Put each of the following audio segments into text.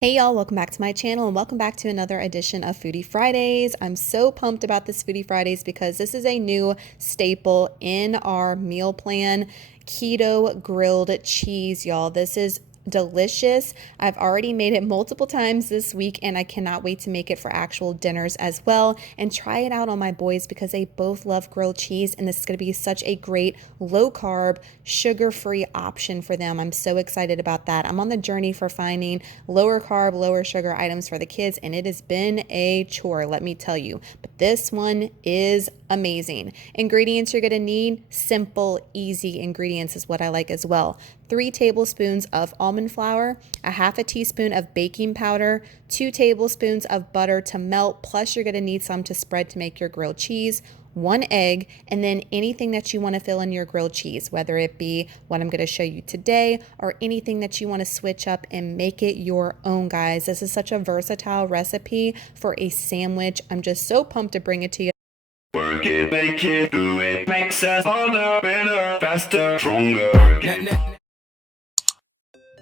Hey y'all, welcome back to my channel and welcome back to another edition of Foodie Fridays. I'm so pumped about this Foodie Fridays because this is a new staple in our meal plan, keto grilled cheese, y'all. This is delicious. I've already made it multiple times this week and I cannot wait to make it for actual dinners as well and try it out on my boys because they both love grilled cheese and this is going to be such a great low carb, sugar-free option for them. I'm so excited about that. I'm on the journey for finding lower carb, lower sugar items for the kids and it has been a chore, let me tell you. But this one is amazing. Ingredients you're going to need, simple, easy ingredients is what I like as well. 3 tablespoons of almond flour, a half a teaspoon of baking powder, 2 tablespoons of butter to melt, plus you're going to need some to spread to make your grilled cheese, 1 egg, and then anything that you want to fill in your grilled cheese, whether it be what I'm going to show you today or anything that you want to switch up and make it your own, guys. This is such a versatile recipe for a sandwich. I'm just so pumped to bring it to you. Work it, make it, do it, makes us harder, better, faster, stronger.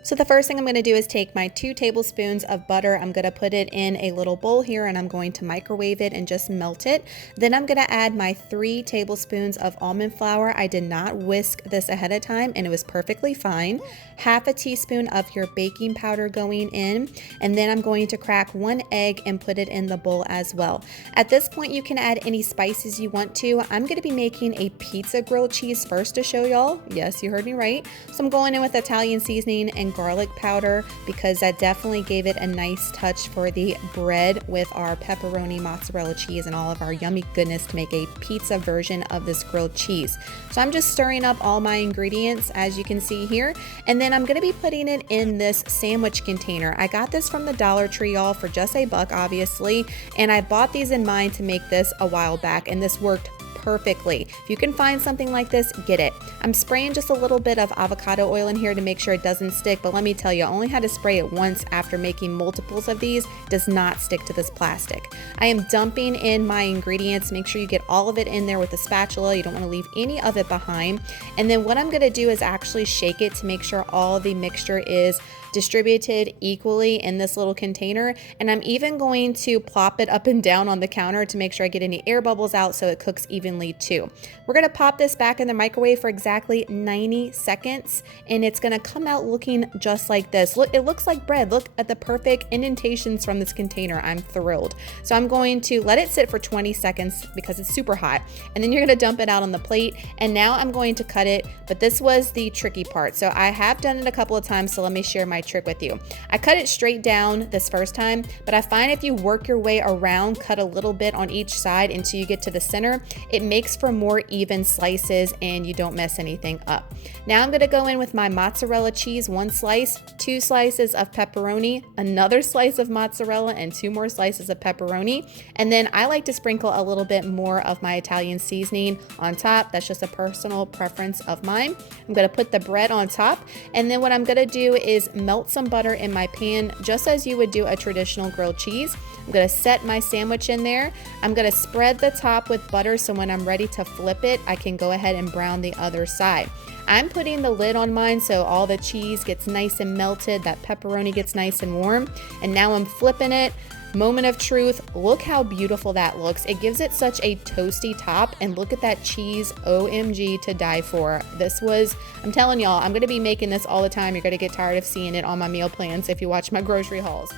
So the first thing I'm going to do is take my 2 tablespoons of butter. I'm going to put it in a little bowl here and I'm going to microwave it and just melt it. Then I'm going to add my 3 tablespoons of almond flour. I did not whisk this ahead of time and it was perfectly fine. Half a teaspoon of your baking powder going in, and then I'm going to crack 1 egg and put it in the bowl as well. At this point you can add any spices you want to. I'm going to be making a pizza grilled cheese first to show y'all. Yes, you heard me right. So I'm going in with Italian seasoning and garlic powder because that definitely gave it a nice touch for the bread with our pepperoni, mozzarella cheese, and all of our yummy goodness to make a pizza version of this grilled cheese. So I'm just stirring up all my ingredients as you can see here, and then I'm going to be putting it in this sandwich container. I got this from the Dollar Tree, y'all, for just $1, obviously, and I bought these in mind to make this a while back, and this worked perfectly. If you can find something like this, get it. I'm spraying just a little bit of avocado oil in here to make sure it doesn't stick, but let me tell you, I only had to spray it once after making multiples of these. It does not stick to this plastic. I am dumping in my ingredients. Make sure you get all of it in there with a spatula. You don't want to leave any of it behind. And then what I'm going to do is actually shake it to make sure all the mixture is distributed equally in this little container, and I'm even going to plop it up and down on the counter to make sure I get any air bubbles out so it cooks evenly too. We're going to pop this back in the microwave for exactly 90 seconds and it's going to come out looking just like this. Look, it looks like bread. Look at the perfect indentations from this container. I'm thrilled. So I'm going to let it sit for 20 seconds because it's super hot, and then you're going to dump it out on the plate, and now I'm going to cut it, but this was the tricky part. So I have done it a couple of times, so let me share my trick with you. I cut it straight down this first time, but I find if you work your way around, cut a little bit on each side until you get to the center, it makes for more even slices and you don't mess anything up. Now I'm going to go in with my mozzarella cheese, 1 slice, 2 slices of pepperoni, another slice of mozzarella, and 2 more slices of pepperoni. And then I like to sprinkle a little bit more of my Italian seasoning on top. That's just a personal preference of mine. I'm going to put the bread on top, and then what I'm going to do is melt some butter in my pan just as you would do a traditional grilled cheese. I'm going to set my sandwich in there. I'm going to spread the top with butter so when I'm ready to flip it, I can go ahead and brown the other side. I'm putting the lid on mine so all the cheese gets nice and melted, that pepperoni gets nice and warm, and now I'm flipping it. Moment of truth, look how beautiful that looks. It gives it such a toasty top, and look at that cheese, OMG, to die for. This was, I'm telling y'all, I'm gonna be making this all the time. You're gonna get tired of seeing it on my meal plans if you watch my grocery hauls.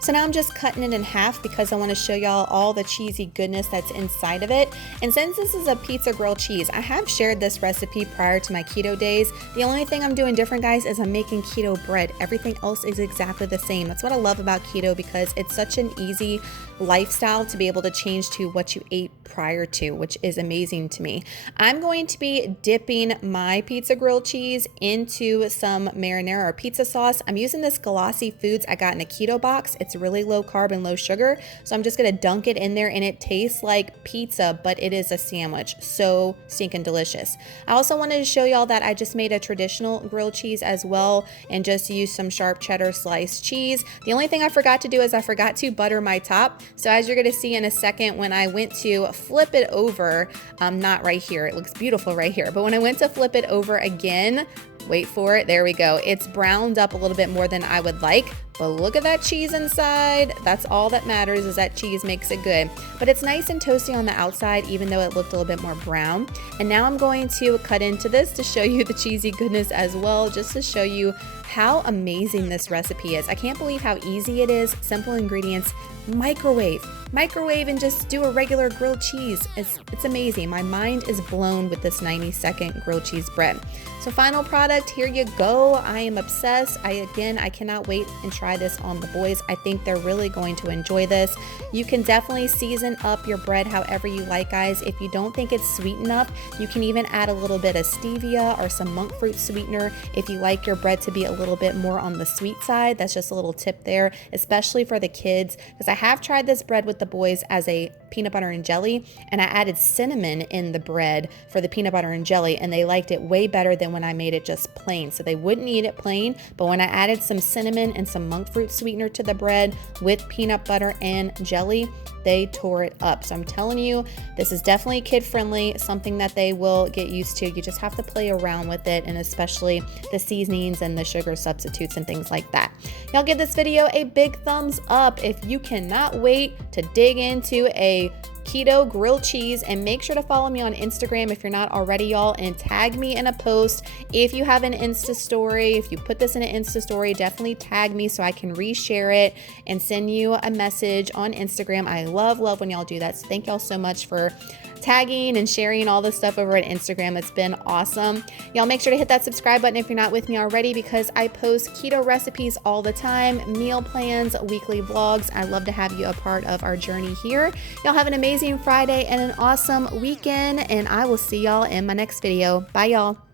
So now I'm just cutting it in half because I want to show y'all all the cheesy goodness that's inside of it. And since this is a pizza grilled cheese, I have shared this recipe prior to my keto days. The only thing I'm doing different, guys, is I'm making keto bread. Everything else is exactly the same. That's what I love about keto because it's such an easy lifestyle to be able to change to what you ate prior to, which is amazing to me. I'm going to be dipping my pizza grilled cheese into some marinara or pizza sauce. I'm using this Glossy Foods I got in a keto box. It's It's really low carb and low sugar. So I'm just gonna dunk it in there, and it tastes like pizza, but it is a sandwich. So stinking delicious. I also wanted to show y'all that I just made a traditional grilled cheese as well, and just used some sharp cheddar sliced cheese. The only thing I forgot to do is I forgot to butter my top. So as you're gonna see in a second, when I went to flip it over, not right here, it looks beautiful right here, but when I went to flip it over again, wait for it, there we go. It's browned up a little bit more than I would like, but look at that cheese inside. That's all that matters, is that cheese makes it good. But it's nice and toasty on the outside, even though it looked a little bit more brown. And now I'm going to cut into this to show you the cheesy goodness as well, just to show you how amazing this recipe is. I can't believe how easy it is. Simple ingredients, microwave and just do a regular grilled cheese. It's amazing. My mind is blown with this 90-second grilled cheese bread. So final product, here you go. I am obsessed. I cannot wait and try this on the boys. I think they're really going to enjoy this. You can definitely season up your bread however you like, guys. If you don't think it's sweet enough, you can even add a little bit of stevia or some monk fruit sweetener if you like your bread to be a little bit more on the sweet side. That's just a little tip there, especially for the kids, because I have tried this bread with the boys as a peanut butter and jelly, and I added cinnamon in the bread for the peanut butter and jelly, and they liked it way better than when I made it just plain. So they wouldn't eat it plain, but when I added some cinnamon and some monk fruit sweetener to the bread with peanut butter and jelly, they tore it up. So I'm telling you, this is definitely kid friendly, something that they will get used to. You just have to play around with it, and especially the seasonings and the sugar substitutes and things like that. Y'all give this video a big thumbs up if you cannot wait to dig into a keto grilled cheese, and make sure to follow me on Instagram if you're not already, y'all, and tag me in a post. If you have an Insta story, if you put this in an Insta story, definitely tag me so I can reshare it and send you a message on Instagram. I love when y'all do that. So thank y'all so much for tagging and sharing all this stuff over at Instagram. It's been awesome. Y'all make sure to hit that subscribe button if you're not with me already, because I post keto recipes all the time, meal plans, weekly vlogs. I love to have you a part of our journey here. Y'all have an amazing Friday and an awesome weekend, and I will see y'all in my next video. Bye, y'all.